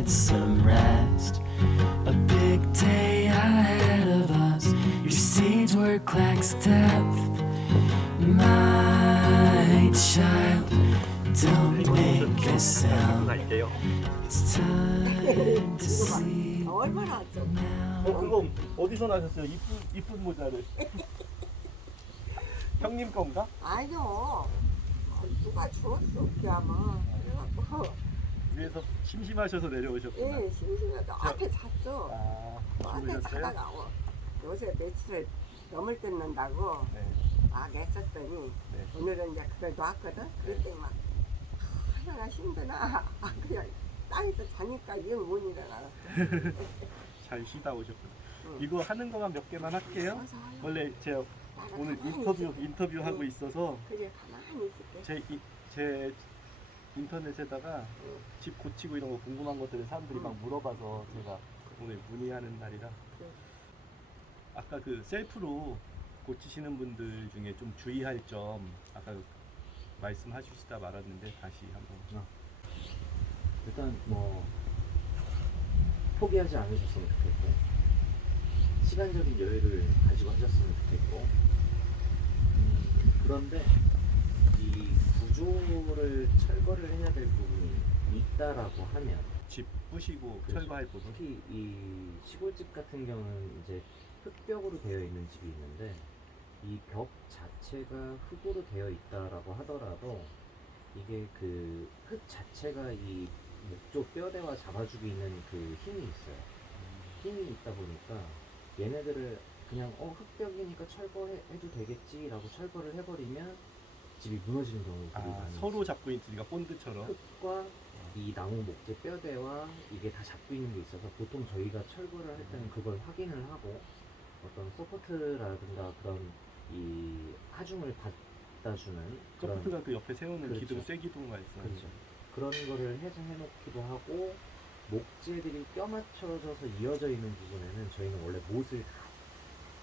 get some rest. A big day ahead of us. Your seeds were crack's depth. My child, don't make a sound. It's time to sleep 얼마나 좀 now. 그거 어디서 나셨어요? 이쁜 모자를. 형님 건가? 아니요. 누가 주웠어 그야마. 그래갖고 위에서 심심하셔서 내려오셨구나. 예 심심해도 앞에 잤어. 앞에 주무셨어요? 자다가 요새 며칠을 넘을 뜯는다고 네. 막 애썼더니 네. 오늘은 이제 그래도 왔거든. 그랬더니 막 하나가 힘드나. 그냥 땅에서 자니까 이형 못 일어나. 잘 쉬다 오셨구나. 응. 이거 하는 거만 몇 개만 할게요. 어서 와요. 원래 제가 나가 오늘 가만히 인터뷰 하고 응. 있어서 그래 가만히 있을게. 제 인터넷에다가 응. 집 고치고 이런 거 궁금한 것들을 사람들이 막 물어봐서 제가 오늘 문의하는 날이라. 그래. 아까 그 셀프로 고치시는 분들 중에 좀 주의할 점 아까 말씀하시다 말았는데 다시 한번. 일단 뭐 포기하지 않으셨으면 좋겠고 시간적인 여유를 가지고 하셨으면 좋겠고 그런데 이 구조를 철거를 해야 될 부분이 있다라고 하면 집 부시고 그렇죠. 철거할 부분. 특히 이 시골집 같은 경우는 이제 흙벽으로 되어 있는 집이 있는데 이 벽 자체가 흙으로 되어 있다라고 하더라도 이게 그 흙 자체가 이 목조 뼈대와 잡아주고 있는 그 힘이 있어요. 힘이 있다 보니까 얘네들을 그냥 흙벽이니까 철거해도 되겠지라고 철거를 해버리면 집이 무너지는 경우가 되게 많이 서로 잡고 있으니까 본드처럼. 흙과 이 나무 목재 뼈대와 이게 다 잡고 있는 게 있어서 보통 저희가 철거를 할 때는 그걸 확인을 하고 어떤 서포트라든가 그런 이 하중을 받아주는 그런 서포트가 그 옆에 세우는 그렇죠. 기둥, 쇠기둥가 있어요. 그렇죠. 그런 거를 해놓기도 하고 목재들이 껴 맞춰져서 이어져 있는 부분에는 저희는 원래 못을 다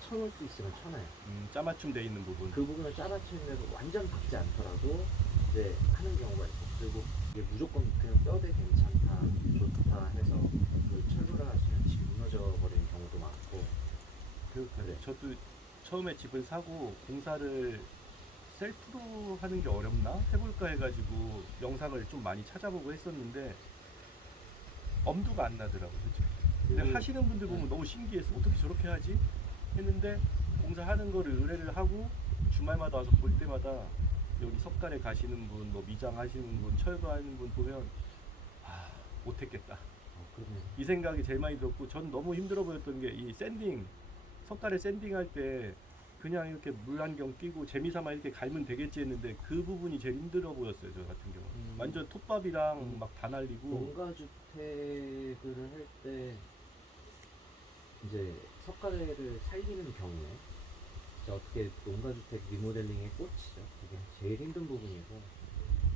쳐놓을 수 있으면 쳐놔요. 짜맞춤 돼 있는 부분. 그 부분을 짜맞추는데도 완전 박지 않더라도 이제 하는 경우가 있고 그리고 이게 무조건 그냥 뼈대 괜찮다 좋다 해서 그 철거를 하시면 집이 무너져 버리는 경우도 많고 그래. 저도 처음에 집을 사고 공사를 셀프로 하는 게 어렵나? 해볼까 해가지고 영상을 좀 많이 찾아보고 했었는데 엄두가 안 나더라고 솔직히. 근데 하시는 분들 보면 너무 신기했어. 어떻게 저렇게 하지? 했는데 공사하는 거를 의뢰를 하고 주말마다 와서 볼 때마다 여기 석가래 가시는 분, 뭐 미장 하시는 분, 철거하는 분 보면 못했겠다. 그러면 이 생각이 제일 많이 들었고 전 너무 힘들어 보였던 게 이 샌딩, 석가래 샌딩할 때 그냥 이렇게 물안경 끼고 재미삼아 이렇게 갈면 되겠지 했는데 그 부분이 제일 힘들어 보였어요. 저 같은 경우 완전 톱밥이랑 막 다 날리고. 농가주택을 할 때 이제 석가래를 살리는 경우에 이제 어떻게 농가주택 리모델링의 꽃이죠. 그게 제일 힘든 부분이고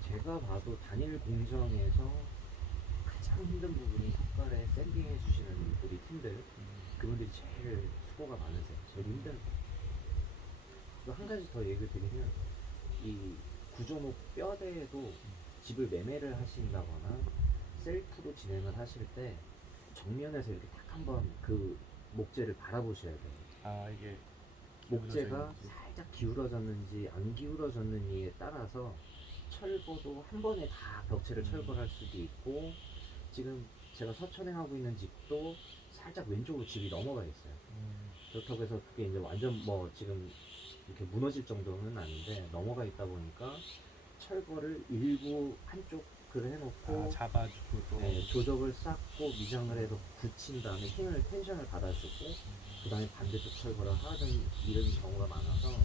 제가 봐도 단일 공정에서 가장 힘든 부분이 석가래 샌딩해 주시는 우리 팀들 그분들이 제일 수고가 많으세요. 제일 힘든. 그리고 한 가지 더 얘기를 드리면 이 구조목 뼈대에도 집을 매매를 하신다거나 셀프로 진행을 하실 때 정면에서 이렇게 딱 한번 그 목재를 바라보셔야 돼요. 이게 목재가 살짝 기울어졌는지 안 기울어졌는지에 따라서 철거도 한 번에 다 벽체를 철거할 수도 있고 지금 제가 서천에 하고 있는 집도 살짝 왼쪽으로 집이 넘어가 있어요. 그렇다고 해서 그게 이제 완전 뭐 지금 이렇게 무너질 정도는 아닌데 넘어가 있다 보니까 철거를 일부 한쪽 그를 해놓고 잡아주고 또 조적을 쌓고 미장을 해서 붙인 다음에 힘을 텐션을 받아주고 그 다음에 반대쪽 철거를 하는 이런 경우가 많아서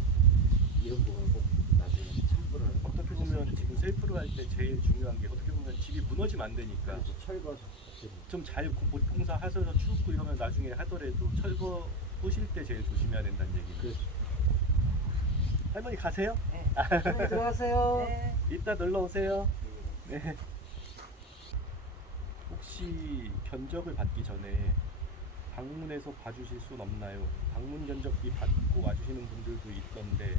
이런 부분은 꼭 나중에 참고를 어떻게 보면 지금 셀프로 할 때 제일 중요한 게 어떻게 보면 집이 무너지면 안 되니까 그렇죠. 철거 좀 잘 공사하셔서 춥고 이러면 나중에 하더라도 철거 부실 때 제일 조심해야 된다는 얘기죠. 그렇죠. 할머니 가세요? 네. 들어가세요. 네. 이따 놀러 오세요. 네. 혹시 견적을 받기 전에 방문해서 봐주실 순 없나요? 방문 견적비 받고 와주시는 분들도 있던데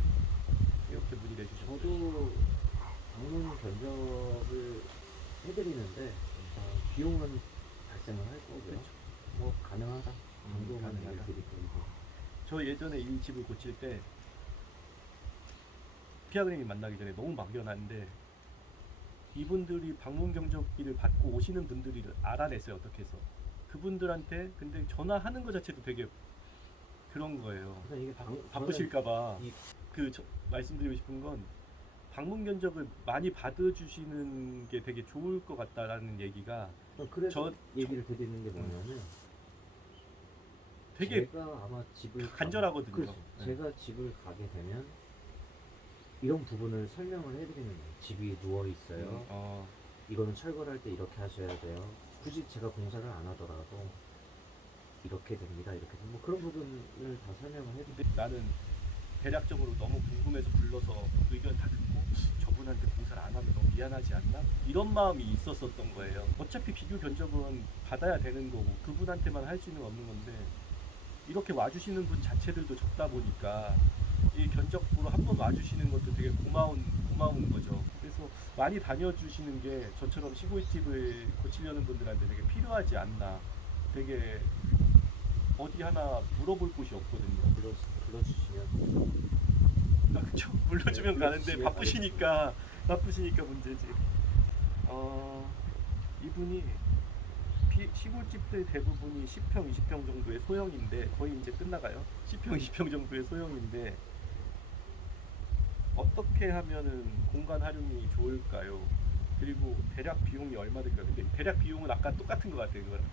이렇게 문의 내주셨어요. 저도 방문 견적을 해드리는데 비용은 발생을 할 거고요. 그렇죠. 뭐 가능하다 정도만 가능하다. 얘기를 드리고. 저 예전에 이 집을 고칠 때 피아그님이 만나기 전에 너무 막연한데 이분들이 방문 경적비를 받고 오시는 분들이 알아냈어요. 어떻게 해서 그분들한테 근데 전화하는 것 자체도 되게 그런 거예요. 그래서 이게 바쁘실까봐 이- 말씀드리고 싶은 건 방문 견적을 많이 받아주시는 게 되게 좋을 것 같다라는 얘기가 그래서 저- 얘기를 드리는 게 뭐냐면 되게 제가 아마 집을 간절하거든요. 그렇죠. 네. 제가 집을 가게 되면 이런 부분을 설명을 해드리는 거예요. 집이 누워 있어요. 이거는 철거를 할 때 이렇게 하셔야 돼요. 굳이 제가 공사를 안 하더라도 이렇게 됩니다. 이렇게 됩니다. 뭐 그런 부분을 다 설명을 해드리고. 근데 나는 대략적으로 너무 궁금해서 불러서 의견 다 듣고 저분한테 공사를 안 하면 너무 미안하지 않나? 이런 마음이 있었었던 거예요. 어차피 비교 견적은 받아야 되는 거고 그분한테만 할 수 있는 건 없는 건데 이렇게 와주시는 분 자체들도 적다 보니까 이 견적부로 한 번 와주시는 것도 되게 고마운 거죠. 그래서 많이 다녀주시는 게 저처럼 시골집을 고치려는 분들한테 되게 필요하지 않나. 되게 어디 하나 물어볼 곳이 없거든요. 불러주시면 그쵸? 불러주면 네, 가는데 집에 바쁘시니까 문제지. 이분이 시골집들 대부분이 10평, 20평 정도의 소형인데 거의 이제 끝나가요. 10평, 20평 정도의 소형인데 어떻게 하면은 공간 활용이 좋을까요? 그리고 대략 비용이 얼마 들까요? 근데 대략 비용은 아까 똑같은 것 같아요. 그거랑.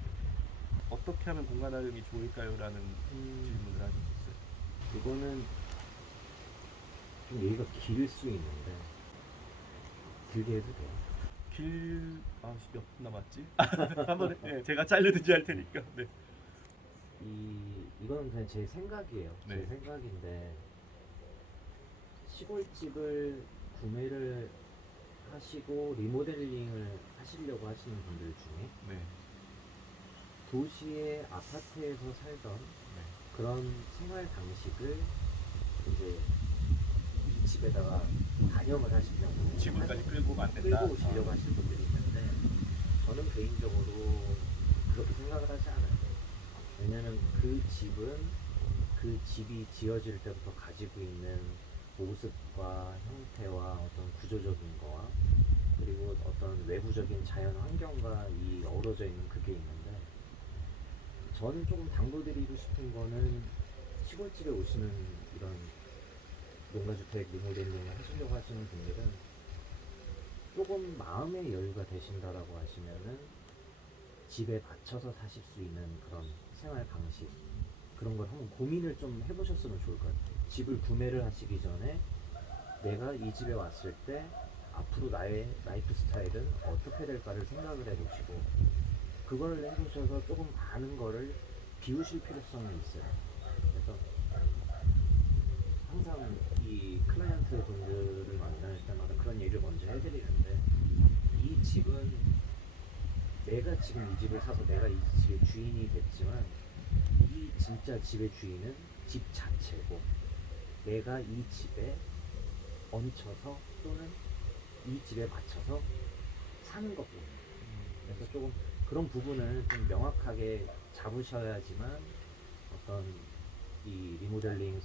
어떻게 하면 공간 활용이 좋을까요? 라는 질문을 하셨었어요. 이거는 좀 얘기가 길 수 있는데 길게 해도 돼요. 몇 분 남았지? 한번 제가 자르든지 할 테니까. 네. 이거는 그냥 제 생각이에요. 제 네. 생각인데 시골집을 구매를 하시고 리모델링을 하시려고 하시는 분들 중에 네. 도시의 아파트에서 살던 네. 그런 생활 방식을 이제 이 집에다가 반영을 하시려고 지금까지 끌고 만든다. 끌고 오시려고 하시는 분들이 있는데 저는 개인적으로 그렇게 생각을 하지 않아요. 왜냐면 그 집은 그 집이 지어질 때부터 가지고 있는 모습과 형태와 어떤 구조적인 거와 그리고 어떤 외부적인 자연 환경과 이 어우러져 있는 그게 있는데 저는 조금 당부드리고 싶은 거는 시골집에 오시는 이런 농가주택 리모델링을 하시려고 하시는 분들은 조금 마음의 여유가 되신다라고 하시면은 집에 맞춰서 사실 수 있는 그런 생활 방식 그런 걸 한번 고민을 좀 해보셨으면 좋을 것 같아요. 집을 구매를 하시기 전에 내가 이 집에 왔을 때 앞으로 나의 라이프 스타일은 어떻게 될까를 생각을 해보시고 그걸 해보셔서 조금 많은 거를 비우실 필요성이 있어요. 그래서 항상 이 클라이언트 분들을 만날 때마다 그런 얘기를 먼저 해드리는데 이 집은 내가 지금 이 집을 사서 내가 이 집의 주인이 됐지만 이 진짜 집의 주인은 집 자체고 내가 이 집에 얹혀서 또는 이 집에 맞춰서 사는 것뿐이에요. 그래서 조금 그런 부분을 좀 명확하게 잡으셔야지만 어떤 이 리모델링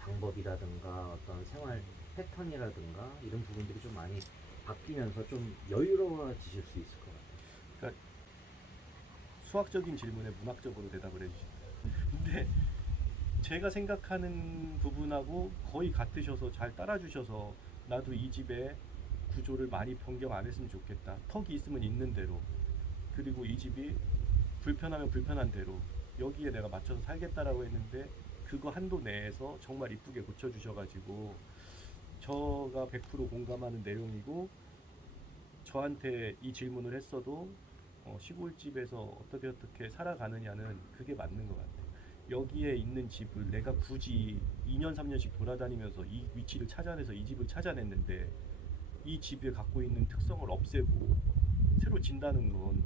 방법이라든가 어떤 생활 패턴이라든가 이런 부분들이 좀 많이 바뀌면서 좀 여유로워지실 수 있을 것 같아요. 그러니까 수학적인 질문에 문학적으로 대답을 해주시죠. 근데 제가 생각하는 부분하고 거의 같으셔서 잘 따라주셔서 나도 이 집의 구조를 많이 변경 안 했으면 좋겠다. 턱이 있으면 있는 대로. 그리고 이 집이 불편하면 불편한 대로 여기에 내가 맞춰서 살겠다라고 했는데 그거 한도 내에서 정말 이쁘게 고쳐주셔가지고 저가 100% 공감하는 내용이고 저한테 이 질문을 했어도 시골집에서 어떻게 살아가느냐는 그게 맞는 것 같아요. 여기에 있는 집을 내가 굳이 2년 3년씩 돌아다니면서 이 위치를 찾아내서 이 집을 찾아냈는데 이 집에 갖고 있는 특성을 없애고 새로 진다는 건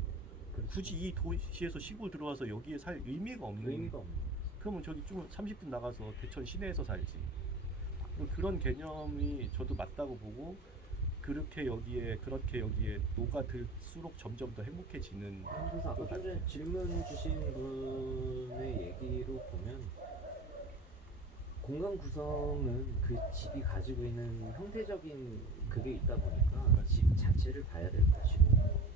굳이 이 도시에서 시골 들어와서 여기에 살 의미가 없는. 의미가 없는 거죠. 그러면 저기 좀 30분 나가서 대천 시내에서 살지. 그런 개념이 저도 맞다고 보고 그렇게 여기에 녹아들수록 점점 더 행복해지는. 그래서 아까 좀 전에 질문 주신 분의 얘기로 보면 공간 구성은 그 집이 가지고 있는 형태적인 그게 있다 보니까 집 자체를 봐야 될 것이고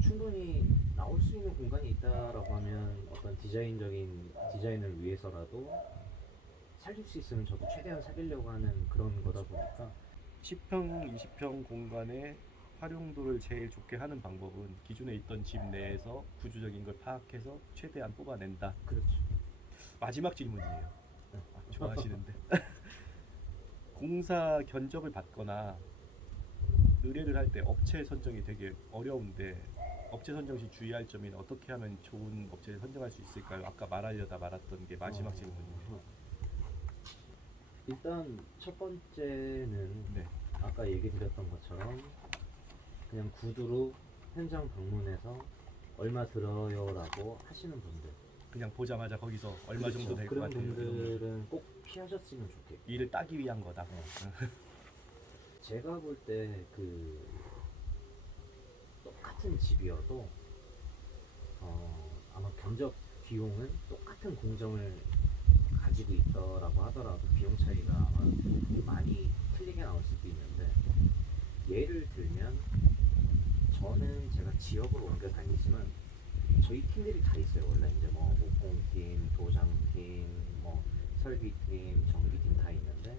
충분히 나올 수 있는 공간이 있다라고 하면 어떤 디자인을 위해서라도 살릴 수 있으면 저도 최대한 살리려고 하는 그런 거다 보니까 10평, 20평 공간의 활용도를 제일 좋게 하는 방법은 기존에 있던 집 내에서 구조적인 걸 파악해서 최대한 뽑아낸다. 그렇죠. 마지막 질문이에요. 좋아하시는데. 공사 견적을 받거나 의뢰를 할 때 업체 선정이 되게 어려운데 업체 선정 시 주의할 점이나 어떻게 하면 좋은 업체를 선정할 수 있을까요? 아까 말하려다 말았던 게 마지막 질문이에요. 일단 첫 번째는 네. 아까 얘기 드렸던 것처럼 그냥 구두로 현장 방문해서 얼마 들어요라고 하시는 분들, 그냥 보자마자 거기서 얼마 그렇죠. 정도 될 것 그런 같아요. 이런 분들은 꼭 피하셨으면 좋겠고, 일을 따기 위한 거다. 제가 볼 때 그 똑같은 집이어도 아마 견적 비용은 똑같은 공정을 가지고 있더라고 하더라도 비용 차이가 아마 많이 틀리게 나올 수도 있는데, 예를 들면 저는 제가 지역을 옮겨 다니지만 저희 팀들이 다 있어요. 원래 이제 뭐 목공팀, 도장팀, 뭐 설비팀, 전기팀 다 있는데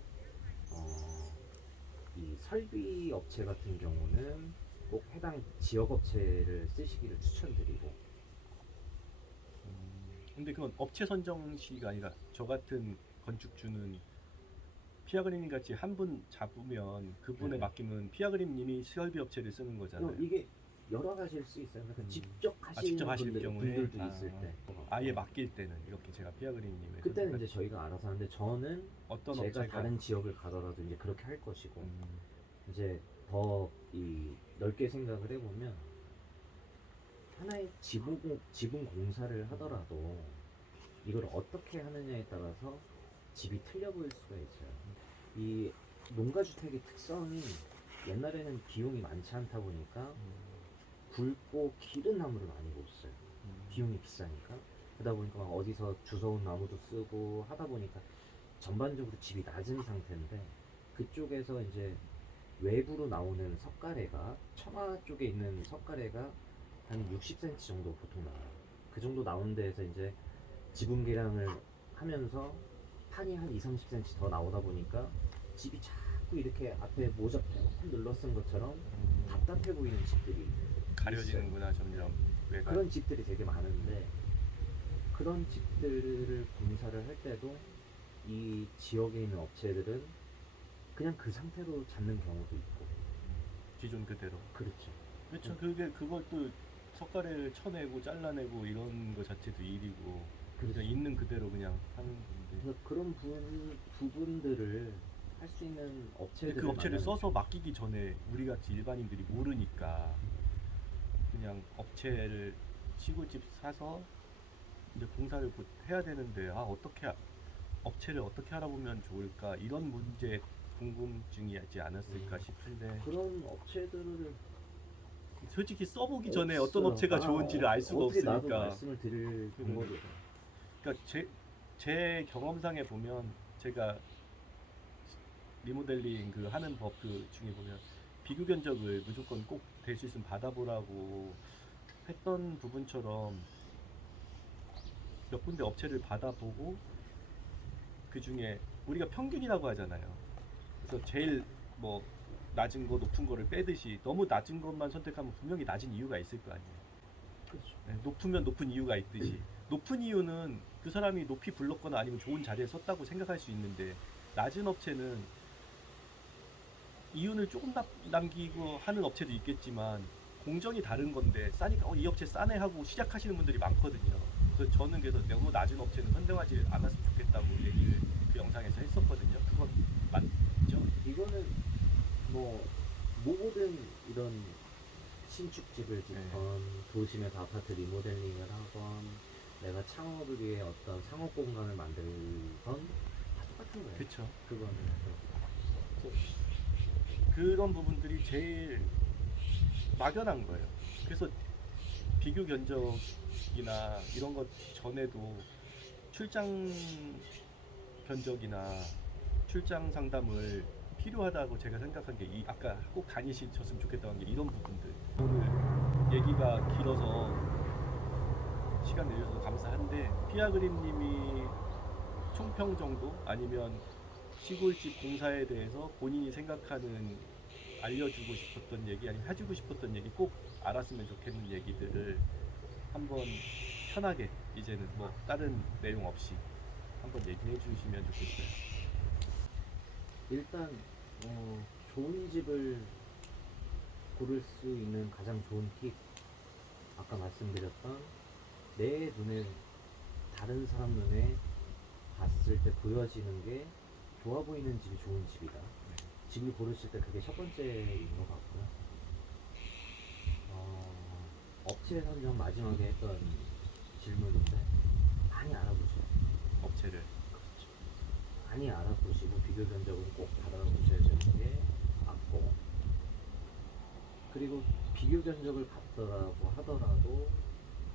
이 설비 업체 같은 경우는 꼭 해당 지역 업체를 쓰시기를 추천드리고. 근데 그건 업체 선정 시가 아니라 저 같은 건축주는 피아그림님 같이 한 분 잡으면 그분에 네. 맡기면 피아그림님이 설비 업체를 쓰는 거잖아요. 이게 여러 가지일 수 있어요. 그러니까 직접 하시는 직접 하실 경우에 분들도 있을 때 아예 맡길 때는 이렇게 제가 피아그림님의 그때는 이제 저희가 알아서 하는데, 저는 어떤 제가 업체가 다른 지역을 가더라도 이제 그렇게 할 것이고, 음, 이제 더 이 넓게 생각을 해보면 하나의 지붕 공사를 하더라도 이걸 어떻게 하느냐에 따라서 집이 틀려 보일 수가 있어요. 이 농가주택의 특성이 옛날에는 비용이 많지 않다 보니까 굵고 기른 나무를 많이 못 써요. 비용이 비싸니까. 그러다 보니까 막 어디서 주워온 나무도 쓰고 하다 보니까 전반적으로 집이 낮은 상태인데, 그쪽에서 이제 외부로 나오는 석가래가, 처마 쪽에 있는 석가래가 한 60cm 정도 보통 나와요. 그 정도 나온 데에서 이제 지붕 계량을 하면서 판이 한 20-30cm 더 나오다 보니까 집이 자꾸 이렇게 앞에 모자 푹 눌러 쓴 것처럼 답답해 보이는 집들이 가려지는구나 점점. 외곽. 그런 집들이 되게 많은데, 그런 집들을 공사를 할 때도 이 지역에 있는 업체들은 그냥 그 상태로 잡는 경우도 있고. 기존 그대로. 그렇죠. 그렇죠. 그걸 또 석가래를 쳐내고 잘라내고 이런 거 자체도 일이고 그렇죠. 그냥 있는 그대로 그냥 하는 건데. 그래서 그런 부분들을 할 수 있는 근데 업체들, 그 업체를 써서 맡기기 전에 우리 같이 일반인들이 모르니까 그냥 업체를 시골집 사서 이제 공사를 곧 해야 되는데 업체를 어떻게 알아보면 좋을까, 이런 문제 궁금증이지 않았을까 싶은데, 그런 업체들을 솔직히 써보기 전에 없어요. 어떤 업체가 좋은지를 알 수가 어떻게 나도 없으니까. 말씀을 드릴 방법이 그러니까 제 경험상에 보면, 제가 리모델링 그 하는 법 그 중에 보면 비교 견적을 무조건 꼭 될 수 있으면 받아보라고 했던 부분처럼 몇 군데 업체를 받아보고 그 중에 우리가 평균이라고 하잖아요. 그래서 제일 뭐 낮은 거 높은 거를 빼듯이 너무 낮은 것만 선택하면 분명히 낮은 이유가 있을 거 아니에요. 그렇죠. 네, 높으면 높은 이유가 있듯이 높은 이유는 그 사람이 높이 불렀거나 아니면 좋은 자리에 섰다고 생각할 수 있는데, 낮은 업체는 이윤을 조금 남기고 하는 업체도 있겠지만 공정이 다른 건데 싸니까 이 업체 싸네 하고 시작하시는 분들이 많거든요. 그래서 저는 너무 낮은 업체는 선정하지 않았으면 좋겠다고 얘기를 그 영상에서 했었거든요. 그건 맞죠? 이거는 뭐 모든 이런 신축집을 짓건 도심에서 아파트 리모델링을 하건 내가 창업을 위해 어떤 상업 공간을 만들건 다 똑같은 거예요. 그렇죠. 그거는 그런 부분들이 제일 막연한 거예요. 그래서 비교 견적이나 이런 것 전에도 출장 견적이나 출장 상담을 필요하다고 제가 생각한 게 아까 꼭 다니셨으면 좋겠다는 게 이런 부분들. 오늘 얘기가 길어서 시간 내주셔서 감사한데 피아그림님이 총평 정도 아니면 시골집 공사에 대해서 본인이 생각하는 알려주고 싶었던 얘기 아니면 해주고 싶었던 얘기 꼭 알았으면 좋겠는 얘기들을 한번 편하게 이제는 뭐 다른 내용 없이 한번 얘기해 주시면 좋겠어요. 일단 좋은 집을 고를 수 있는 가장 좋은 팁, 아까 말씀드렸던 내 눈에, 다른 사람 눈에 봤을 때 보여지는 게 좋아 보이는 집이 좋은 집이다. 집을 고르실 때 그게 첫 번째인 것 같고요. 업체 선정 마지막에 했던 질문인데 많이 알아보세요. 업체를. 많이 알아보시고 비교 견적은 꼭 받아보셔야 되는 게 맞고, 그리고 비교 견적을 받더라고 하더라도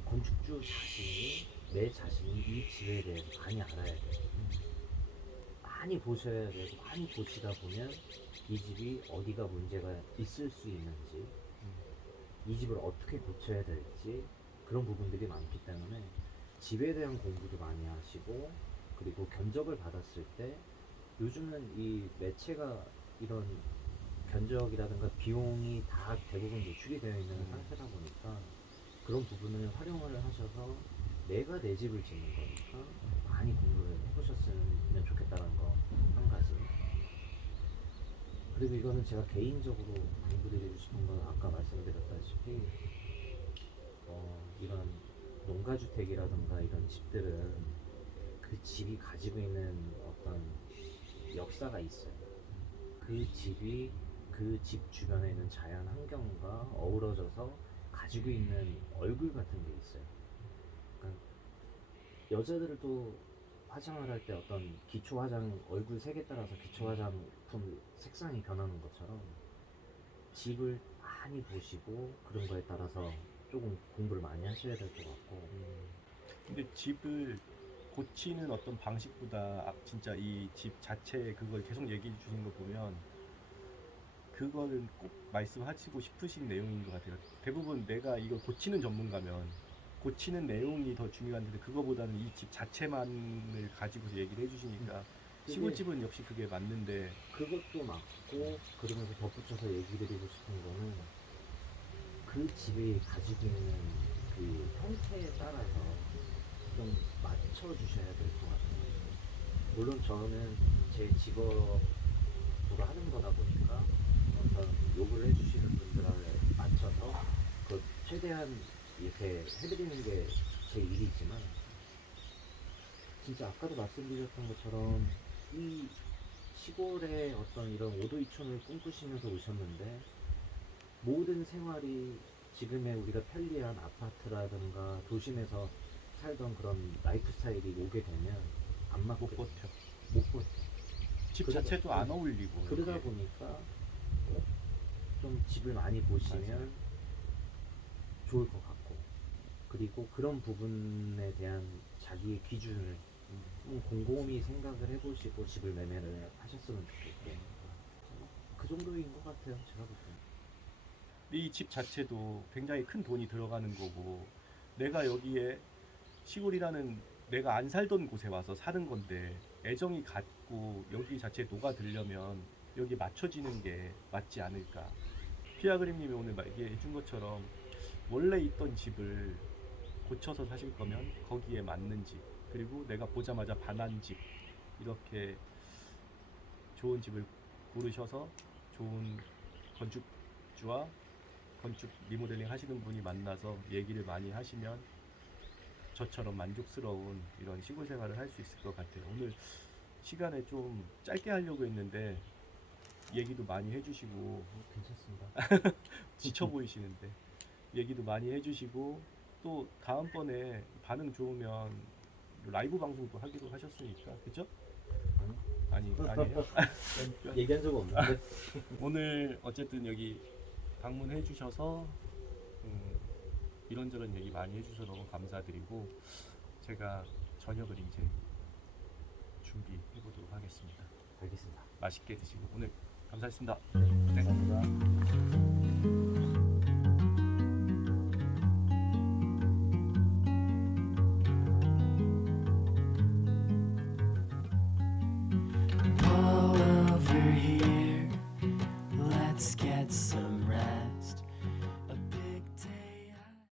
건축주 자신이, 내 자신이 이 집에 대해서 많이 알아야 돼요. 많이 보셔야 되고, 많이 보시다 보면 이 집이 어디가 문제가 있을 수 있는지, 이 집을 어떻게 고쳐야 될지, 그런 부분들이 많기 때문에 집에 대한 공부도 많이 하시고, 그리고 견적을 받았을 때 요즘은 이 매체가 이런 견적이라든가 비용이 다 대부분 노출이 되어 있는 상태다 보니까 그런 부분을 활용을 하셔서 내가 내 집을 짓는 거니까 많이 공부를 해보셨으면 좋겠다는 거 한 가지. 그리고 이거는 제가 개인적으로 당부드리고 싶은 건 아까 말씀드렸다시피 이런 농가주택이라든가 이런 집들은 그 집이 가지고 있는 어떤 역사가 있어요. 그 집이 그 집 주변에 있는 자연 환경과 어우러져서 가지고 있는 얼굴 같은 게 있어요. 그러니까 여자들도 화장을 할 때 어떤 기초 화장, 얼굴 색에 따라서 기초 화장품 색상이 변하는 것처럼 집을 많이 보시고 그런 거에 따라서 조금 공부를 많이 하셔야 될 것 같고. 근데 집을 고치는 어떤 방식보다 진짜 이 집 자체 그걸 계속 얘기해 주신 거 보면 그거는 꼭 말씀하시고 싶으신 내용인 것 같아요. 대부분 내가 이걸 고치는 전문가면 고치는 내용이 더 중요한데 그거보다는 이 집 자체만을 가지고서 얘기를 해주시니까 시골집은 역시 그게 맞는데 그것도 맞고, 그러면서 덧붙여서 얘기 드리고 싶은 거는 그 집이 가지고 있는 그 형태에 따라서 좀 맞춰주셔야 될 것 같아요. 물론 저는 제 직업으로 하는 거다 보니까 어떤 요구를 해주시는 분들에 맞춰서 그 최대한 이렇게 해드리는 게 제 일이지만, 진짜 아까도 말씀드렸던 것처럼 이 시골의 어떤 이런 오도이촌을 꿈꾸시면서 오셨는데 모든 생활이 지금의 우리가 편리한 아파트라든가 도심에서 살던 그런 라이프 스타일이 오게 되면 안 맞게 못 버텨. 못 버텨. 집 그러다- 자체도 안 어울리고 그러다 이게. 보니까 좀 집을 많이 보시면 맞아요. 좋을 것 같고, 그리고 그런 부분에 대한 자기의 기준을 좀 곰곰이 생각을 해보시고 집을 매매를 하셨으면 좋겠고, 그 정도인 것 같아요, 제가 볼 때는. 이 집 자체도 굉장히 큰 돈이 들어가는 거고 내가 여기에 시골이라는 내가 안 살던 곳에 와서 사는 건데 애정이 갖고 여기 자체에 녹아들려면 여기 맞춰지는 게 맞지 않을까. 피아그림님이 오늘 얘기해 준 것처럼 원래 있던 집을 고쳐서 사실 거면 거기에 맞는 집, 그리고 내가 보자마자 반한 집, 이렇게 좋은 집을 고르셔서 좋은 건축주와 건축 리모델링 하시는 분이 만나서 얘기를 많이 하시면 저처럼 만족스러운 이런 시골 생활을 할 수 있을 것 같아요. 오늘 시간에 좀 짧게 하려고 했는데 얘기도 많이 해주시고 괜찮습니다. 지쳐 보이시는데 얘기도 많이 해주시고 또 다음번에 반응 좋으면 라이브 방송도 하기로 하셨으니까 그죠? 아니에요. 얘기한 적 없는데. 오늘 어쨌든 여기 방문해 주셔서 이런저런 얘기 많이 해주셔서 너무 감사드리고 제가 저녁을 이제 준비해 보도록 하겠습니다. 알겠습니다. 맛있게 드시고 오늘 감사했습니다. 네, 감사합니다.